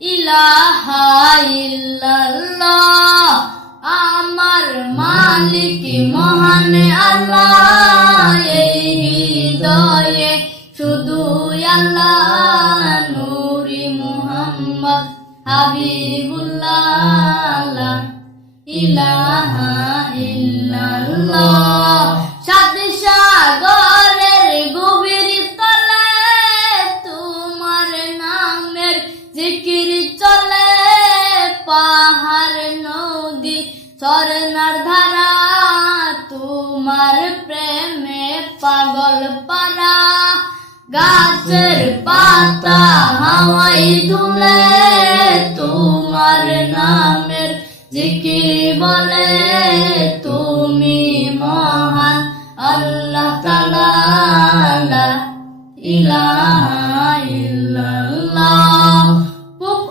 ইলাহা ইল্লাল্লাহ। আমার মালিক মহান আল্লাহ, এই হৃদয়ে শুধু আল্লাহ, নূরি মুহাম্মদ হাবিবুল্লাহ। ইলাহা ইল্লাল্লাহ। সাত সাগরের গভীর তলে তোমার নামের জিকির চলে, পাহাড় নদী ঝরনার ধারা তোমার প্রেমে পাগল পারা। গাছের পাতা হাওয়ায় দুলে তোমার নামের জিকির বলে, তুমি মহান আল্লাহ তাআলা। ইলাহা ইল্লাল্লাহ। পূব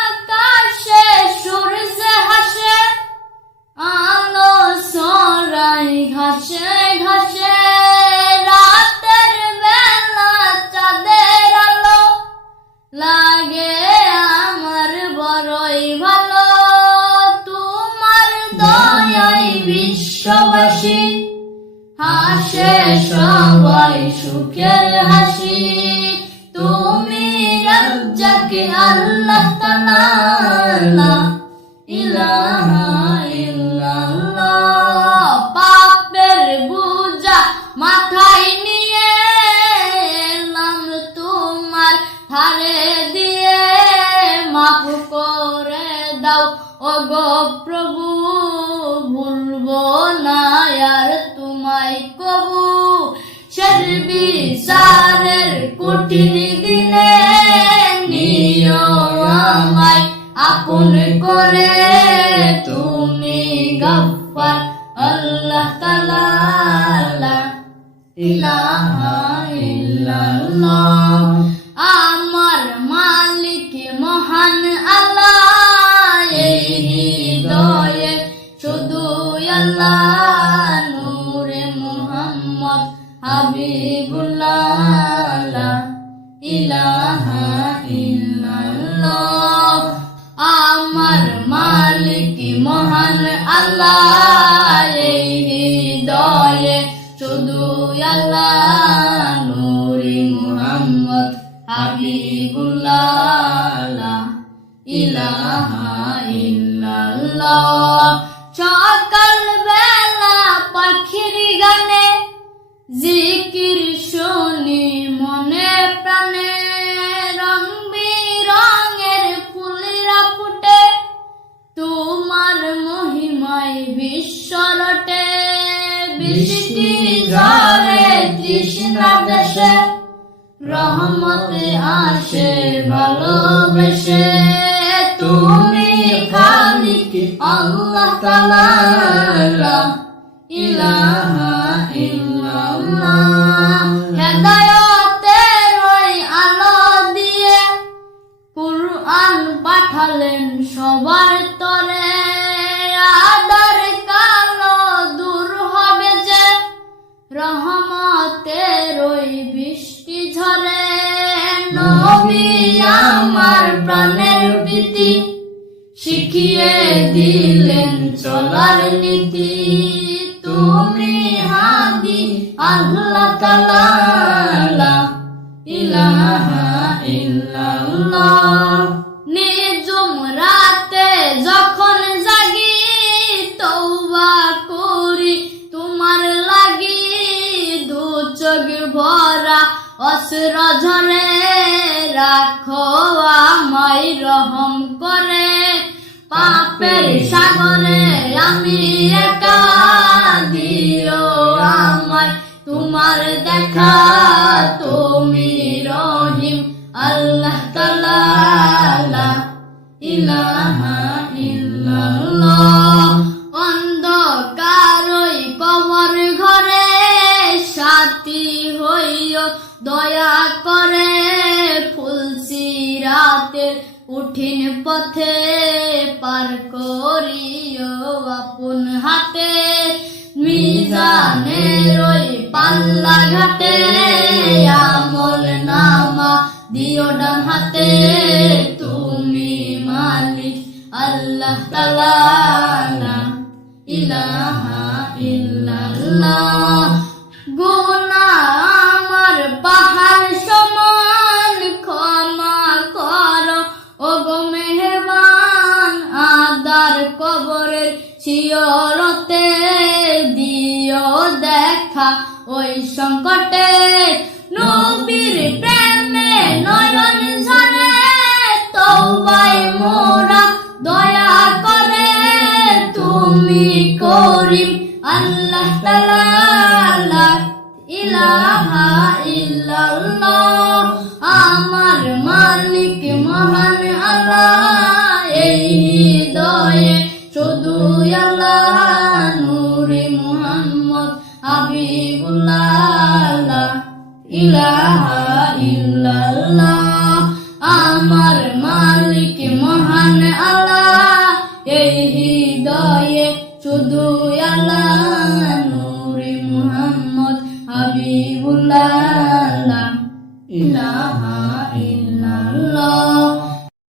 আকাশে সূর্য হাসে, আলো ছড়ায় ঘাসে ঘাসে, রাতের বেলা চাঁদের আলো লাগে আমার বড়ই ভালো। তোমার দয়ায় বিশ্ববাসী হাসে সবাই সুখের হাসি, তুমি রাজ্জাক আল্লাহ তাআলা। ইলাহা ইল্লাল্লাহ। পাপের বোঝা মাথায় নিয়ে এলাম তোমার ধারে দিয়ে, মাফ করে দাও ওগো প্রভু, ভুলবো না আর তোমায় কবু। শেষ বিচারের কঠিন দিনে নিও আমায় আপন করে, তুমি গফফার আল্লাহ তাআলা। ইলাহা ইল্লাল্লাহ। আমার মালিক মহান আল্লাহ, এই হৃদয়ে শুধু আল্লাহ, নূরে মুহাম্মদ হাবিবুল্লাহ। ইলাহা ইল্লাল্লাহ। আমার মালিক মহান আল্লাহ, এই হৃদয়ে শুধু আল্লাহ, নূরে মুহাম্মদ হাবিবুল্লাহ। ইলাহা ইল্লাল্লাহ। সকাল বেলা পাখির গানে জিকির শুনি মনে প্রাণে, রং বিরঙের ফুলরা ফুটে তোমার মহিমায় বিশ্ব রটে। বৃষ্টি ঝরে তৃষ্ণা দেশে, রহমতে আসে ভালোবেসে, তুমি খালিক আল্লাহ তাআলা। ইলাহা ইল্লাল্লাহ। হেদায়েতের ওই আলো দিয়ে কুরআন পাঠালেন সবার তরে, আদার কালো দূর হবে যে, রহমতের ওই বৃষ্টি ঝরে। নবী আমার প্রাণের প্রীতি, শিখিয়ে দিলেন চলার নীতি, তুমি হাদি আল্লাহ তাআলা। ইলাহা ইল্লাল্লাহ। নিজুম রাতে যখন জাগি তওবা করি তোমার লাগি, দু চোখ ভরা অশ্র ঝরে, রাখো আমায় রহম করে। পাপের সাগরে আমি একা, দিও আমায় তোমার দেখা, তুমি রহিম আল্লাহ তাআলা। ইলাহা ইল্লাল্লাহ। অন্ধকার ওই কবর ঘরে সাথী হইও দয়া করে, ফুলসিরাতের কঠিন পথে পার করিও আপন হাতে। মিজানের ওই পাল্লা ঘাটে আমল নামা দিও ডান হাতে, তুমি তাআলা লা ইলাহা ইল্লাল্লাহ। গুনাহ আমার পাহাড় সমান, ক্ষমা করো ওগো মেহেরবান। আদার কবরের শিয়রতে দিও দেখা ওই সংকটে, নবীর প্রেমে নয়ন ঝরে, তওবায় মোরা দয়া করে তুমি করিম আল্লাহ তাআলা লা ইলাহা ইল্লাল্লাহ। আমার মালিক মহান আল্লাহ, এই হৃদয়ে শুধু আল্লাহ, নূরে মুহাম্মদ হাবিবুল্লাহ লা ইলাহা ইল্লাল্লাহ। আমার